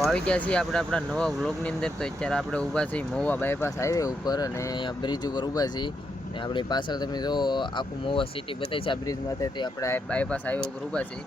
આવી ગયા છીએ આપણે આપણા નવા વ્લોગની અંદર। તો અત્યારે આપણે ઊભા છીએ મહુવા બાયપાસ હાઈવે ઉપર અને અહીંયા બ્રિજ ઉપર ઊભા છીએ ને આપણી પાછળ તમે જો આખું મહુવા સિટી બતાવી છે આ બ્રિજ માથેથી આપણે બાયપાસ હાઈવે ઉપર ઊભા છીએ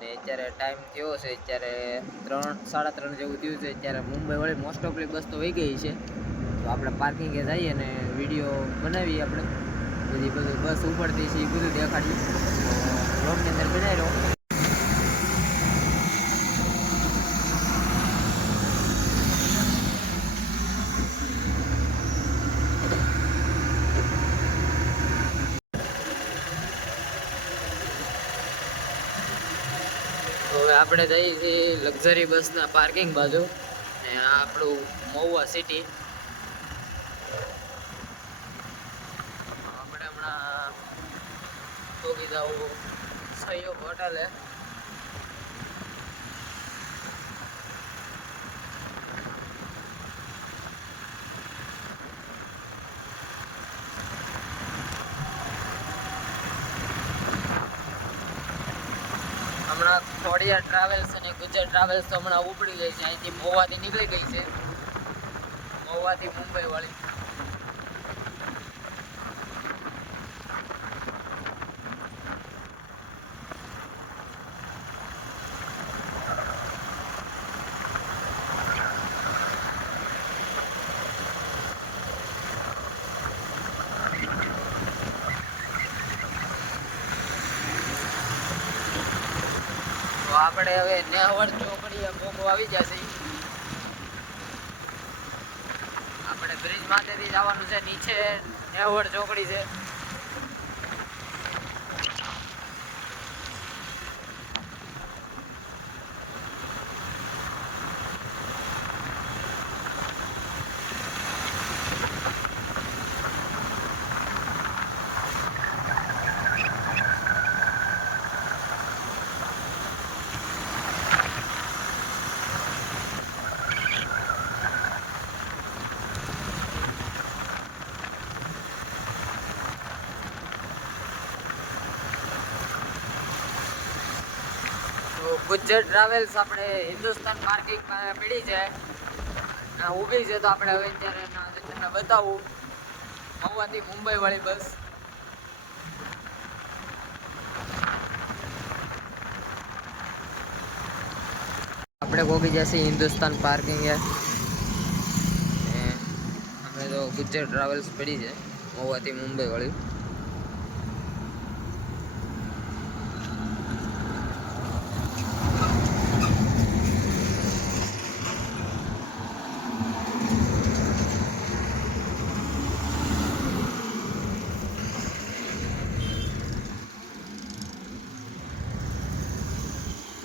ને અત્યારે ટાઈમ થયો છે અત્યારે 3 સાડા 3 જેવું થયું છે। અત્યારે મુંબઈ વાળી મોસ્ટ ઓફલી બસ તો વહી ગઈ છે તો આપણે પાર્કિંગે જઈએ ને વિડીયો બનાવીએ આપણે બધી બસ ઉપડતી છે એ બધું દેખાડીએ વ્લોગની અંદર બનાવી રહ્યો। તો હવે આપણે જઈએ છીએ લક્ઝરી બસના પાર્કિંગ બાજુ ને આ આપણું મહુવા સિટી। આપણે હમણાં પહોંચી જાવ સહયોગ હોટલે। હમણાં ખોડિયાર ટ્રાવેલ્સ અને ગુજરાત ટ્રાવેલ્સ તો હમણાં ઉપડી ગઈ છે અહીંથી મહુવાથી નીકળી ગઈ છે મહુવાથી મુંબઈ વાળી। તો આપણે હવે નેહવડ ચોકડીએ મોકો આવી જશે। આપણે બ્રિજ માથેથી જવાનું છે નીચે નેહવડ ચોકડી છે। ગુજરાત ટ્રાવેલ્સ આપણે હિન્દુસ્તાન પાર્કિંગ પડી છે ઊભી છે તો આપણે હવે અત્યારે તમને બતાવું મહુવાથી મુંબઈ વાળી બસ। આપણે પહોંચી જશે હિન્દુસ્તાન પાર્કિંગ અમે તો ગુજરાત ટ્રાવેલ્સ પડી છે મહુવાથી મુંબઈ વાળી।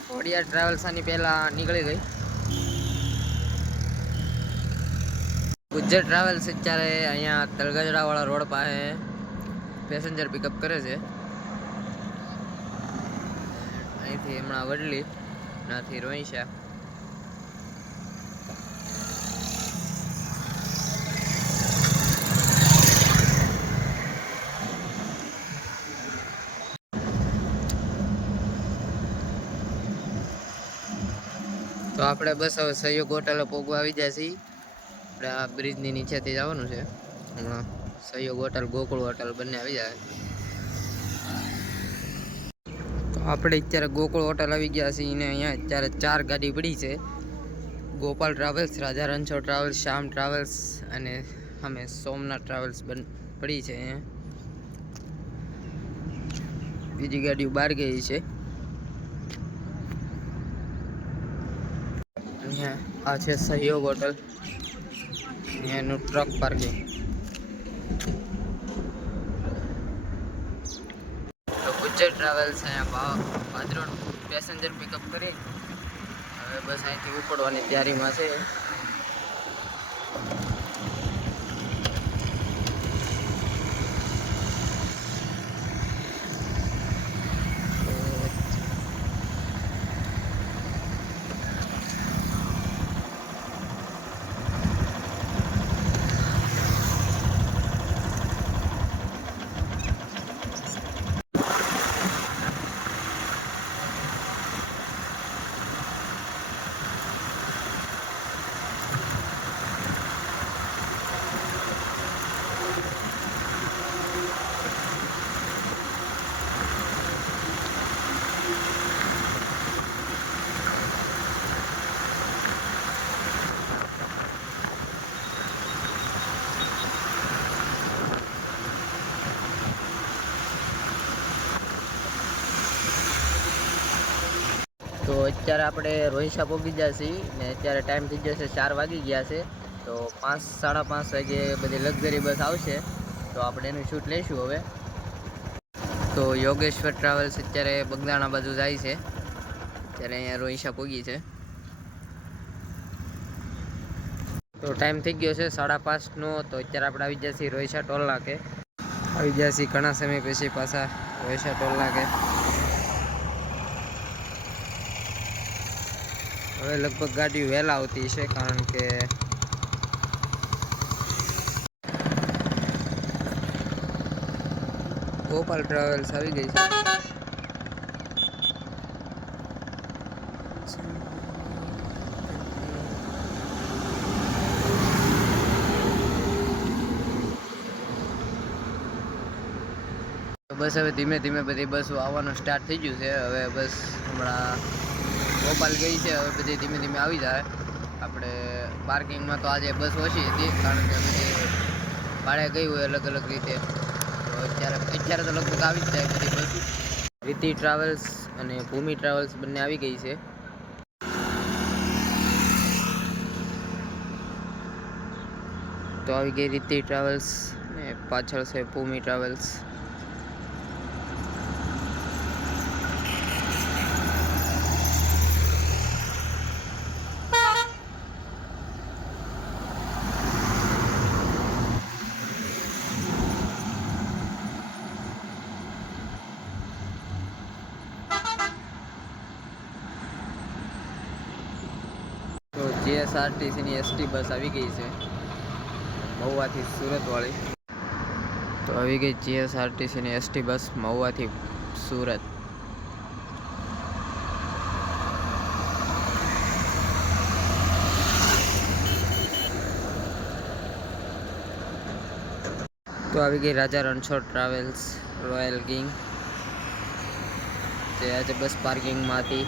ખોડિયાર ટ્રાવેલ્સ આની પહેલા નીકળી ગઈ। ગુજરાત ટ્રાવેલ્સ અત્યારે અહીંયા તલગજડા વાળા રોડ પાસે પેસેન્જર પિકઅપ કરે છે અહીંથી હમણાં વડલી નાથી રોહિશા। તો આપણે બસ હવે સહયોગ હોટલે પોગવા આવી જાય છીએ। આપણે આ બ્રિજની નીચેથી જવાનું છે હમણાં સહયોગ હોટલ ગોકુળ હોટલ બંને આવી જાય। તો આપણે અત્યારે ગોકુળ હોટલ આવી ગયા છીએ ને અહીંયા અત્યારે 4 ગાડી પડી છે ગોપાલ ટ્રાવેલ્સ રાજા રણછોડ ટ્રાવેલ્સ શ્યામ ટ્રાવેલ્સ અને અમે સોમનાથ ટ્રાવેલ્સ પડી છે। બીજી ગાડીઓ બહાર ગઈ છે। આ છે સહયોગ હોટલ એનું ટ્રક પાર્કિંગ। તો ગુજરાત ટ્રાવેલ્સ અહીંયા ભાદરોડ પેસેન્જર પિકઅપ કરી હવે બસ અહીંથી ઉપડવાની તૈયારીમાં છે। અત્યારે આપણે રોહિસા પહોંચી ગયા છીએ ને અત્યારે ટાઈમ થઈ જશે 4 વાગી ગયા છે. તો 5 સાડા 5 વાગે બધી લક્ઝરી બસ આવશે તો આપણે એનું શૂટ લઈશું હવે. તો યોગેશ્વર ટ્રાવેલ્સ અત્યારે બગદાણા બાજુ જાય છે. અત્યારે અહીંયા રોહિસા પહોંચી છે. તો ટાઈમ થઈ ગયો છે 5:30નો. તો અત્યારે આપણે આવી ગયા છીએ રોહિસા ટોલ નાકે. આવી ગયા છીએ ઘણા સમય પછી પાછા રોહિસા ટોલ નાકે. હવે લગભગ ગાડી વહેલા આવતી છે કારણ કે ગોપાલ ટ્રાવેલ્સ આવી ગઈ છે. બસ હવે ધીમે ધીમે બધી બસો આવવાનું સ્ટાર્ટ થઈ ગયું છે. હવે બસ હમણાં ગોપાલ ગઈ છે, હવે બધી ધીમે ધીમે આવી જાય. આપણે પાર્કિંગમાં તો આજે બસ ઓછી હતી કારણ કે બધી ભાડે ગઈ હોય અલગ અલગ રીતે. તો અત્યારે તો લગભગ આવી જ જાય બધી બસ. રીતિ ટ્રાવેલ્સ અને ભૂમિ ટ્રાવેલ્સ બંને આવી ગઈ છે. તો આવી ગઈ રીતિ ટ્રાવેલ્સ ને પાછળ છે ભૂમિ ટ્રાવેલ્સ. તો જીએસઆરટીસીની એસટી બસ આવી ગઈ છે મહુવાથી સુરત વાળી. તો આવી ગઈ જીએસઆરટીસીની એસટી બસ મહુવાથી સુરત. તો આવી ગઈ રાજા રણછોડ ટ્રાવેલ્સ રોયલ કિંગ, જે આજે બસ પાર્કિંગમાં હતી.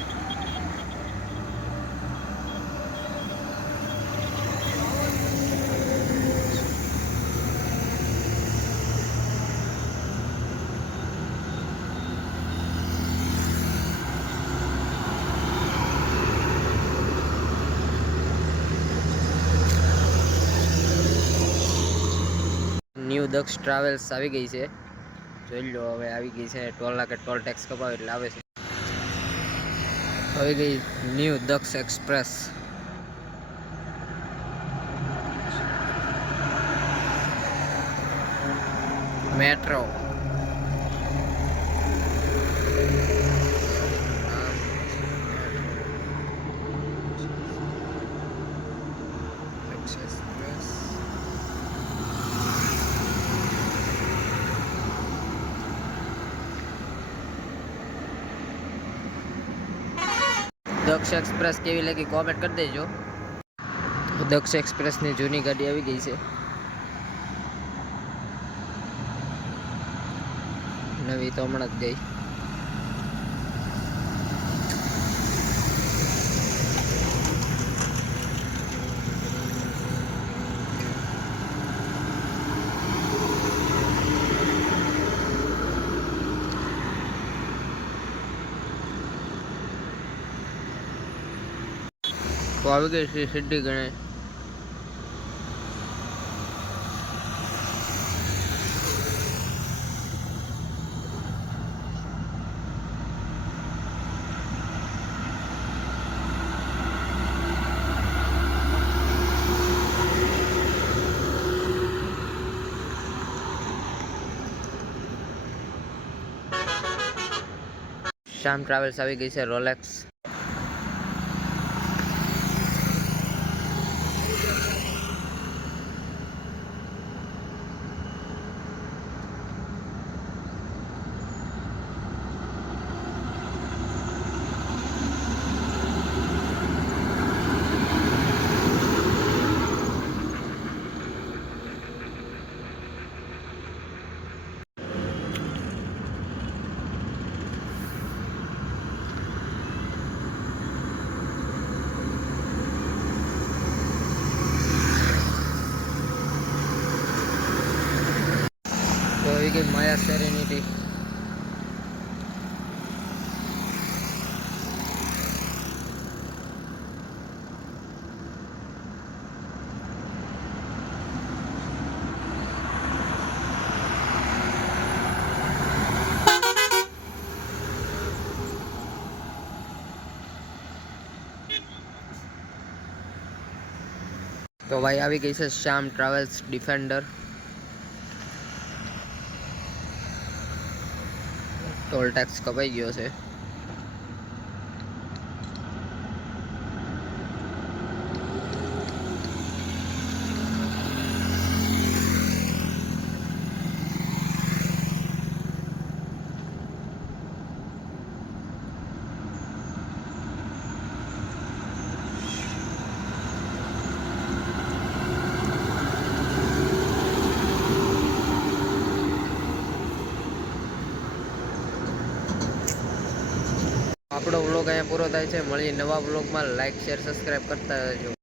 ન્યૂ દક્ષ ટ્રાવેલ્સ આવી ગઈ છે. જોઈ લો હવે આવી ગઈ છે. ટોલ નાકે ટોલ ટેક્સ કપાવે એટલે આવે છે. આવી ગઈ ન્યૂ દક્ષ એક્સપ્રેસ. મેટ્રો દક્ષ એક્સપ્રેસ કેવી લાગી કોમેન્ટ કરી દેજો. દક્ષ એક્સપ્રેસની જૂની ગાડી આવી ગઈ છે. નવી તો હમણાં જ ગઈ. તો આવી ગઈ શ્રી સિદ્ધિ ગણેશ. શ્યામ ટ્રાવેલ્સ આવી ગઈ છે રોલેક્સ. તો આવી ગઈ માયા સેરેનિટી. તો ભાઈ આવી ગઈ છે શ્યામ ટ્રાવેલ્સ ડિફેન્ડર. ટોલ ટેક્સ કપાઈ ગયો છે. આપણો વ્લોગ અહીંયા પૂરો થાય છે. મળીએ નવા વ્લોગમાં. લાઈક શેર સબસ્ક્રાઈબ કરતા રહેજો.